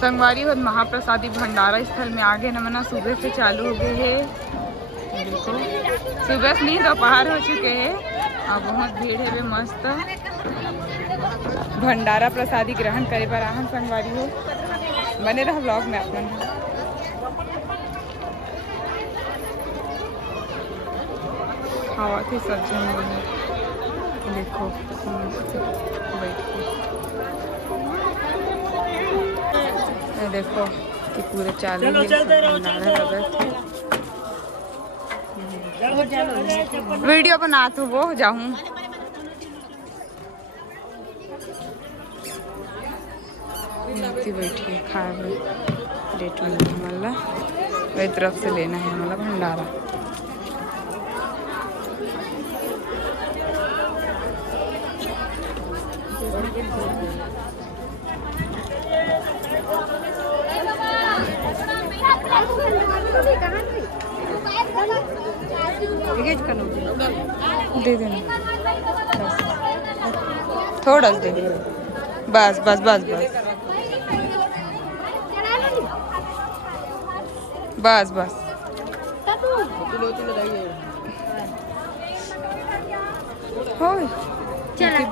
संगवारी और महाप्रसादी भंडारा स्थल में आगे न मना सुबह से चालू हो गए है। देखो सुबह से नहीं दोपहर हो चुके हैं और बहुत भीड़ है वे मस्त भंडारा प्रसादी ग्रहण करे पर आहन संगवारी हो। बने रहा व्लॉग में अपन खावा थे सब जन देखो देखो कि पूरे चालू वीडियो बना तो वो जाऊँ बैठी खा डेट मतलब वही तरफ से लेना है मतलब भंडारा। दे देना थोड़ा दे बस बस बस बस बस बस हो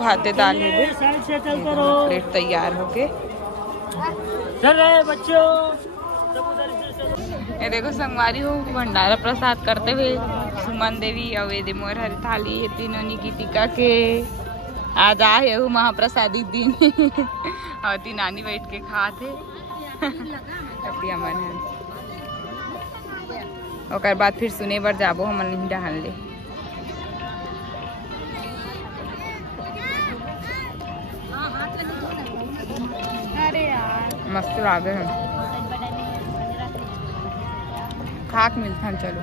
भाते दाल है प्लेट तैयार हो गए। ये देखो संगवारी हो भंडारा प्रसाद करते हुए सुमन देवी और ये मोर हरी थाली ये तीनों निकितिका के आज आए हो महाप्रसादी दिन और तीन नानी बैठ के खाते मन और बाद फिर सुने बर जाबो हम नहीं डाल ले मस्त लागे हैं खाक मिलता चलो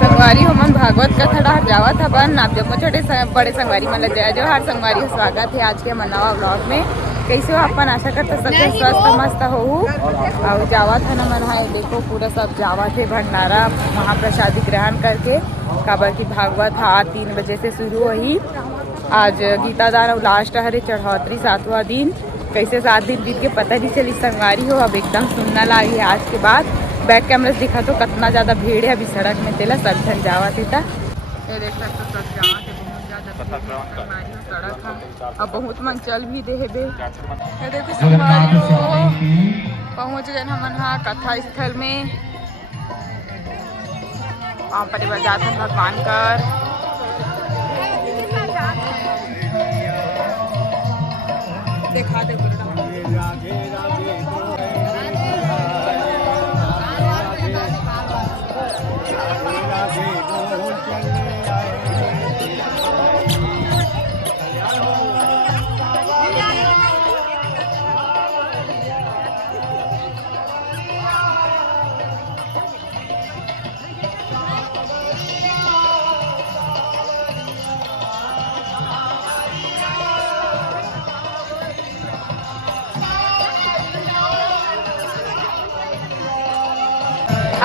संगवारी हमन भागवत कथा डार जावा था बन आप जब छोटे बड़े संगवारी मतलब जय जोहार संगवारी स्वागत है आज के मनावा ब्लॉग में। कैसे हो अपन आशा करते सबसे स्वस्थ मस्त हो और जावा था न मन है देखो पूरा सब जावा थे भंडारा महाप्रसादी ग्रहण करके काबर की भागवत हाँ 3 बजे से शुरू हुई। आज गीतादान और लास्ट हरे चढ़ौतरी 7वां दिन कैसे 7 दिन बीत के पता नहीं चली संगवारी हो। अब एकदम सुनना लगी है आज के बाद बैक कैमरा से दिखा तो कितना ज़्यादा भीड़ है अभी सड़क में तेला सब जन जावा थे ये देख सकते सब जावा थे बहुत ज़्यादा सड़क है अब बहुत मन चल भी दे बे। ये देखो संगवारी हो पहुँच गए हमन हाँ कथा स्थल में वहाँ पर जाते भगवान कर देखा दे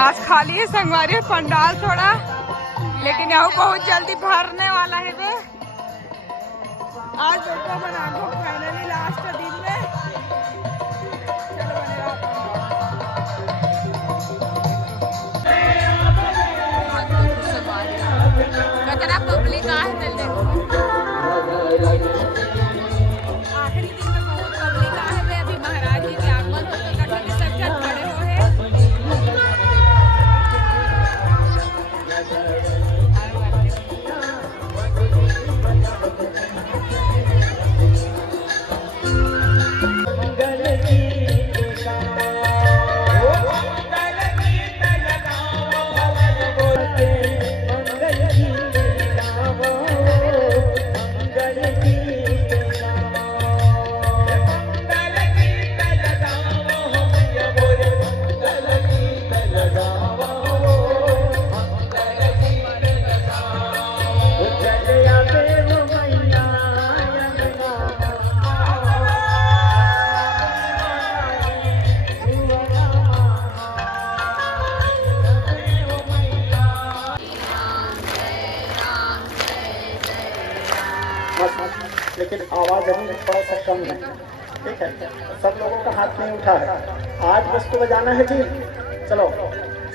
आज खाली है संगवारी पंडाल थोड़ा लेकिन यहाँ बहुत जल्दी भरने वाला है बे। आज देखो बना दो फाइनली लास्ट दिन में कितना पब्लिक है देखो आखिरी दिन में बहुत पब्लिक है अभी महाराज जी के आगमन होते सब जन खड़े हो है। लेकिन आवाज अभी थोड़ा सा कम है। ठीक है, सब लोगों का हाथ नहीं उठा है। आज बस तो बजाना है जी। चलो,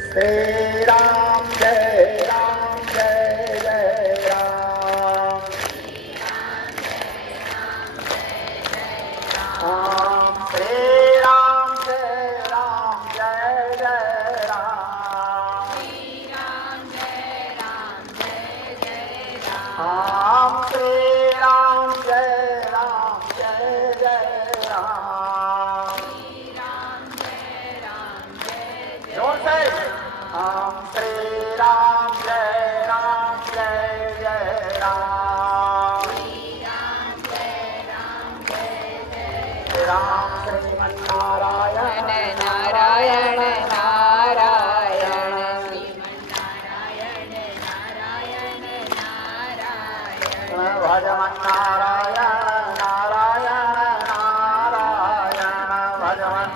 श्री राम जय राम जय जय राम, राम श्री राम जय जय राम, राम श्री राम जय जय राम, जोर से राम श्री राम जय जय राम, राम श्रीमन्नारायण नारायण नारायण भजमन नारायण नारायण नारायण भजमन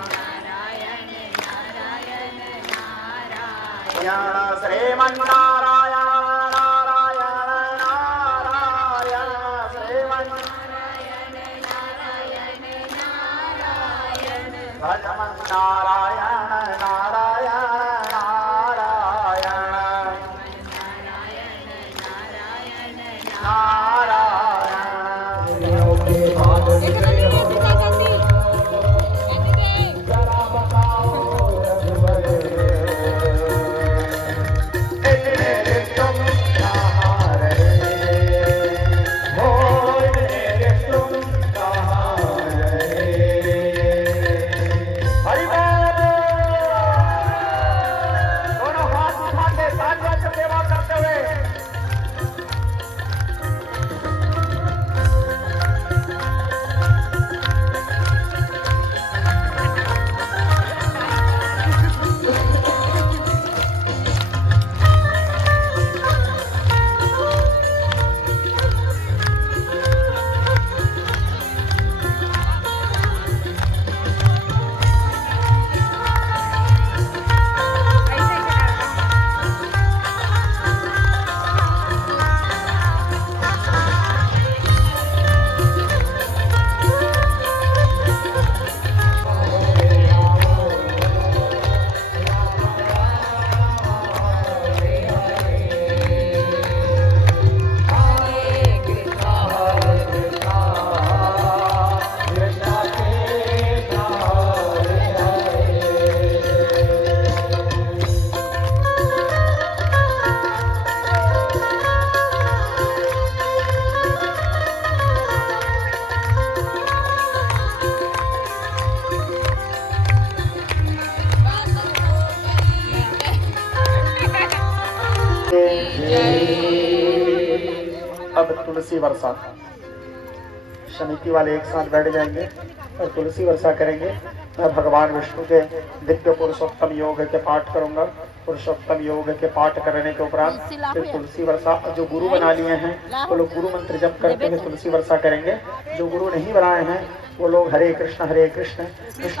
श्रीमन्नारायण नारायण नारायण श्रीमन् भजमन नारायण नारायण नारायण दोनों हाथ उठा के तालियां से सेवा करते हुए अब तुलसी वर्षा, समिति वाले एक साथ बैठ जाएंगे और तुलसी वर्षा करेंगे। मैं भगवान विष्णु के दिव्य पुरुषोत्तम योग के पाठ करूंगा। पुरुषोत्तम योग के पाठ करने के उपरांत फिर तुलसी वर्षा, जो गुरु बना लिए हैं वो लोग गुरु मंत्र जप करते हुए तुलसी वर्षा करेंगे। जो गुरु नहीं बनाए हैं वो लोग हरे कृष्ण कृष्ण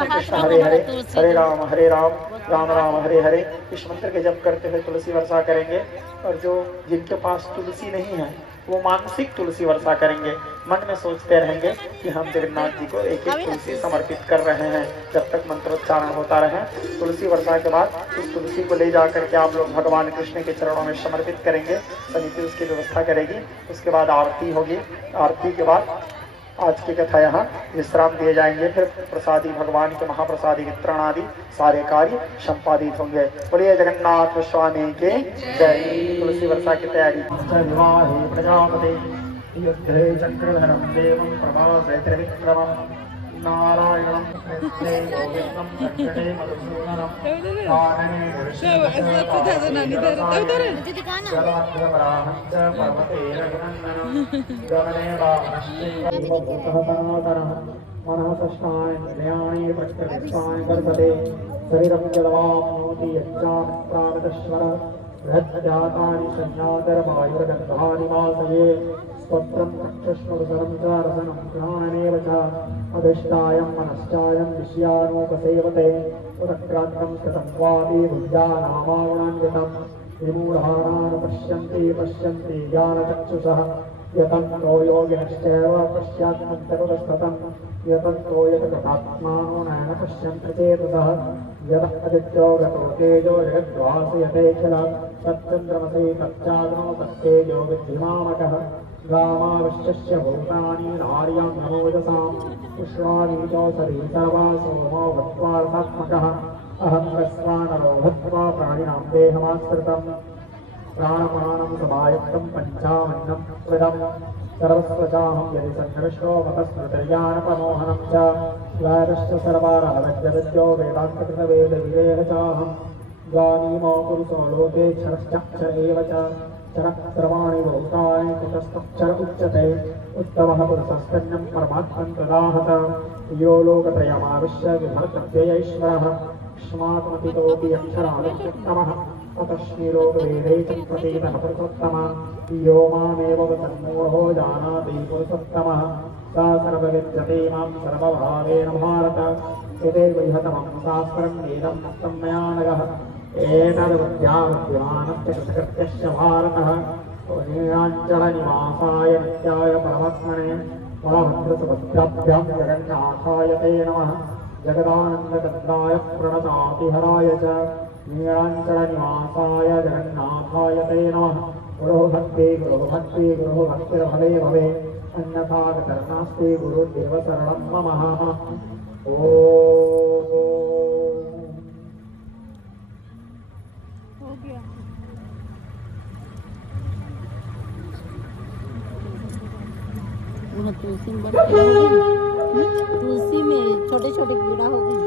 कृष्ण हरे हरे, हरे राम राम राम हरे हरे इस मंत्र के जप करते हुए तुलसी वर्षा करेंगे। और जो जिनके पास तुलसी नहीं है वो मानसिक तुलसी वर्षा करेंगे। मन में सोचते रहेंगे कि हम जगन्नाथ जी को एक एक तुलसी समर्पित कर रहे हैं जब तक मंत्रोच्चारण होता रहे। तुलसी वर्षा के बाद उस तुलसी को ले जाकर के आप लोग भगवान कृष्ण के चरणों में समर्पित करेंगे। समिति उसकी व्यवस्था करेगी। उसके बाद आरती होगी। आरती के बाद आज की कथा यहाँ विश्राम दिए जाएंगे। फिर प्रसादी भगवान के महाप्रसादी वितरण आदि सारे कार्य संपादित होंगे। बोलिए जगन्नाथ स्वामी के जय। तुलसी वर्षा की तैयारी। प्रजापति युद्धे चक्रधरं देवं प्रभासे त्रिविक्रमं नारायणं कृष्णे गोविन्दं संकटे मधुसूदनं कानने जलाद्रवराहं च पर्वते रघुनन्दनं गगने वामनश्चैवभूतः मनः सष्टानीन्द्रियाणि प्रकृतिस्थानि वर्तते शरीरं जलवाप्नोति यच्चाप्रागतश्वर रज्जातानि संज्ञातरवायुर्गन्धानि वासये स्तोत्रं चक्षुष्मरुदनं च रसनं घ्राणमेव च अधिष्ठायं मनश्चायं विषयानोपसेवते उदक्रान्तं कृतं वापि बुद्ध्यानामावणान्वितं विमूढानां पश्यन्ति ज्ञानचक्षुषः यतन्तो योगिनश्चैव पश्यात्मन्तरुतस्ततं यतन्तो यतगतात्मानो नयन पश्यन्ति चेतसः यददित्यो गतो तेजो जगद्वासयतेऽखिल तच्चन्द्रमसि तच्चाग्नो तत्तेजो विद्धिमामकः गामाविश्यस्य भूतानि नार्यं नमोजसाम् उष्णानीचो सरीसर्वा सोमो भट्वार्थात्मकः अहं वस्वानरो भट्वा प्राणिनां देहमाश्रितम् प्राणपानं समायुक्तं पञ्चामन्नं प्रदं सर्वस्वचाहं यदि सन्नृष्टो मतस्मृतिर्यानपमोहनं च वेदश्च सर्वारहविद्यो वेदान्तकृतवेदविवेकचाहं गानीमो पुरुषो लोके क्षरश्चक्षर एव च क्षरः सर्वाणि भूतानि कुतस्तक्षर उच्यते उत्तमः पुरुषस्तन्यं परमात्मन् तदाहत यो लोकत्रयमाविश्य विभर्तव्ययैश्वरः युष्मात्मतितोऽपि अक्षरानुत्तमः ततस्मै लोकवेदे च प्रतीतः पुरुषोत्तमः यो मामेव वदन्मूढो जानाति पुरुषोत्तमः स सर्वविद्यते मां सर्वभावेन भारत एतैर्विहतमं शास्त्रं वेदं मुक्तं मया नघः एतद्विद्याविद्वानस्य कृतकृत्यस्य भारतः नीलाञ्चलनिवासाय नित्याय परमात्मने बलभद्रसुभद्राभ्यां जगन्नाथाय ते नमः जगदानन्दकन्दाय प्रणतातिहराय च नीलाञ्चलनिवासाय जगन्नाथाय ते नमः गुरुः भक्तिर्भवे भवे अन्यथा गतिर्नास्ति गुरुर्देव शरणं मम ॐ तुलसी में तुलसी में छोटे छोटे कीड़ा हो गए।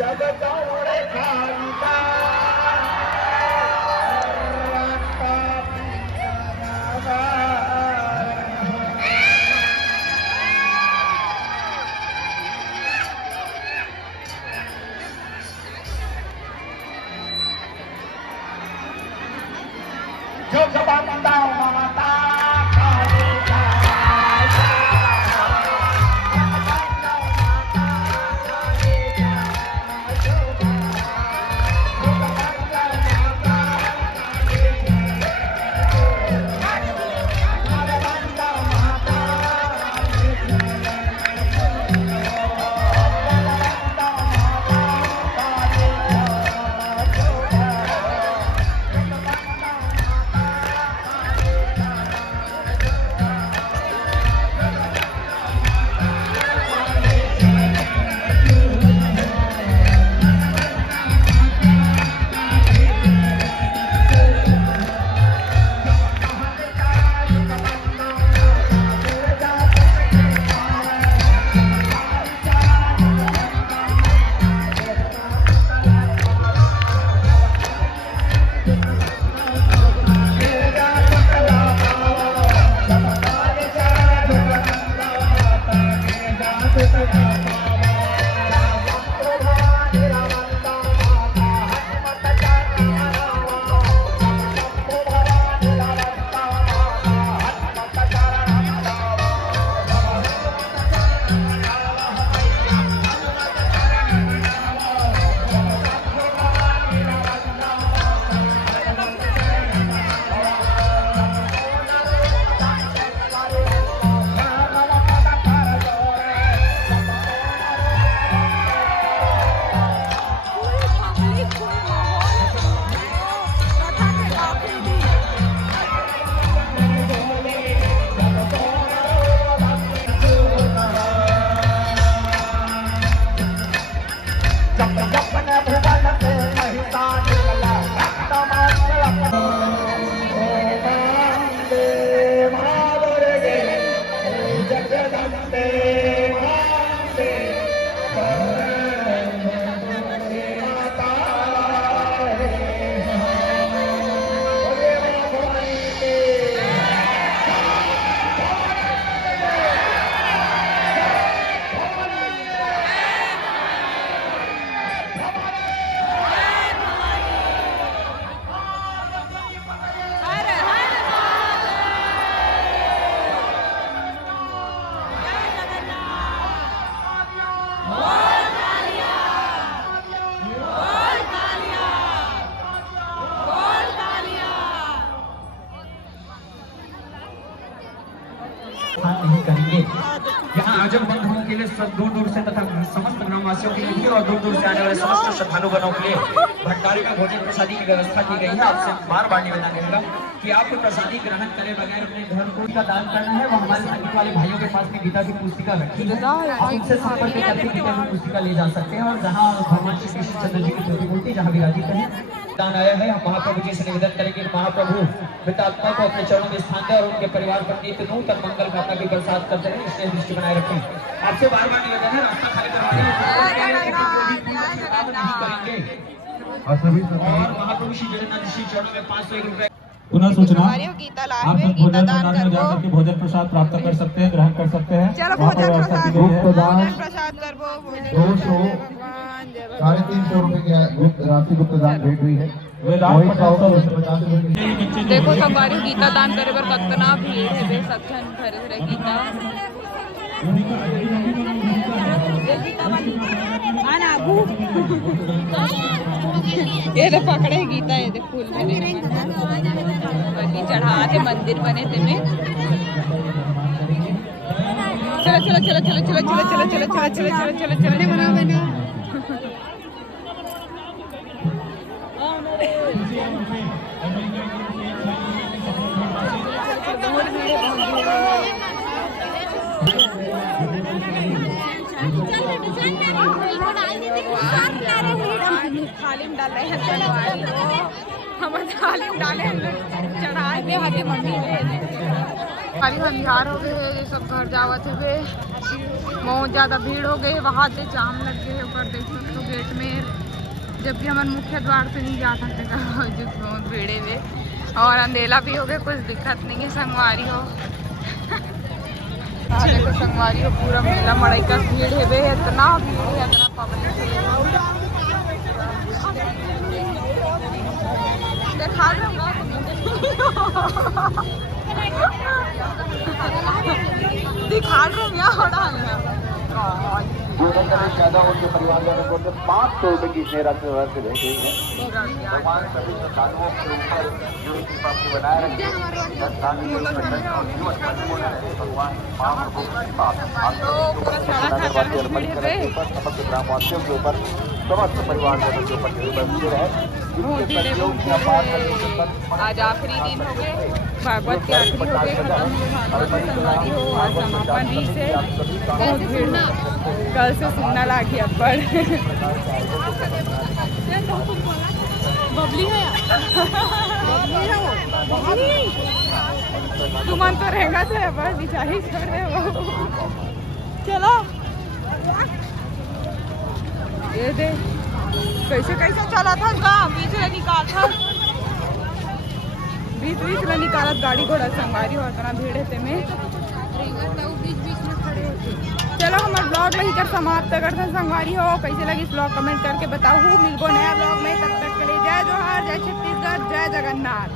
जग दौड़े खांदा जो जबानदा माता नहीं करेंगे। यहाँ आयोजन बंधुओं के लिए दूर दूर से तथा समस्त ग्रामवासियों के लिए भी और दूर दूर से आने वाले समस्त श्रद्धालुगणों के लिए भंडारे का भोजन प्रसादी की व्यवस्था की गई है। आपसे बार बार निवेदन रहेगा कि आप प्रसादी ग्रहण करे बगैर अपने घर को का दान करना है। वो हमारे संगीत वाले भाइयों के पास में गीता की पुस्तिका रखी है, आप उनसे संपर्क करके गीता की पुस्तिका ले जा सकते हैं। और जहाँ भगवान श्री कृष्ण चंद्र जी की प्रतिमूर्ति जहाँ विराजित है दान आया है, हम महाप्रभु जी से निवेदन करेंगे महाप्रभु पितात्मा को अपने चरणों में स्थान दें और उनके परिवार पर नित्य नूतन मंगल कामना की बरसात करते हैं, इसलिए दृष्टि बनाए रखें। आपसे बार बार निवेदन है रास्ता खाली करवाने और महाप्रभु श्री जगन्नाथ जी चरणों में 501 रुपए। पुनः सूचना, गीता लाए आप हुए सब भोजन दान भंडार में जाकर के भोजन प्रसाद प्राप्त कर सकते हैं, ग्रहण कर सकते हैं। चलो वहाँ पर भोजन व्यवस्था की प्रसाद गई है। भोजन प्रसाद करबो भोजन 200 साढ़े 300 रुपए की राशि गुप्त दान भेट हुई है। देखो संगवारी गीता दान करे बर कतना भीड़ है बे सबजन घरे घरे गीता आना आगू ये दे पकड़े गीता ये दे फूल बने बल्ली चढ़ा के मंदिर बने ते में चलो चलो चलो चलो चलो चलो चलो चलो चलो चलो चलो चलो चलो बना बना थाली में डाले हैं हम थाली में डाले हैं चढ़ाए में हमारी मम्मी ने हमारी अंधियार हो गए है, ये सब घर जावत है, बहुत ज़्यादा भीड़ हो गई, वहाँ से जाम लग गए ऊपर देख सकते हो गेट में, जबकि हमारे मुख्य द्वार से नहीं जा सकते जो बहुत भीड़े हुए और अंधेला भी हो गया, कुछ दिक्कत नहीं है। संगवारी हो देखो, संगवारी हो पूरा मेला मड़ई का भीड़ है बे, इतना भीड़ है, इतना पब्लिक है। देखा दिखा रहे हैं यहाँ ज्यादा उनके परिवार वालों को 500 रुपए की इतने राशि व्यवहार से भेजी है। भगवान सभी श्रद्धालुओं के ऊपर जो कृपा को बनाए रखे, भगवान समस्त ग्रामवासियों के ऊपर, समस्त परिवार वालों के ऊपर है। आज आखिरी दिन हो गए, भागवत के आखिरी हो गए, भागवत संगवारी हो, आज समापन भी से बहुत भीड़, कल से सुनना लागी अब्बड़ बबली है तुम तो रहेगा तो अब्बड़ बिचारी छोड़े वो। चलो ये दे कैसे कैसे चला था का बीच में निकाल था, बीच में निकालत गाड़ी घोड़ा संगवारी और इतना भीड़ है में बीच में खड़े होते। चलो हमारे ब्लॉग में ही कर समाप्त करते हैं। संगवारी हो कैसे लगी इस ब्लॉग कमेंट करके बताओ। मिलबो नया ब्लॉग में, तब तक के लिए जय जोहार, जय छत्तीसगढ़, जय जगन्नाथ।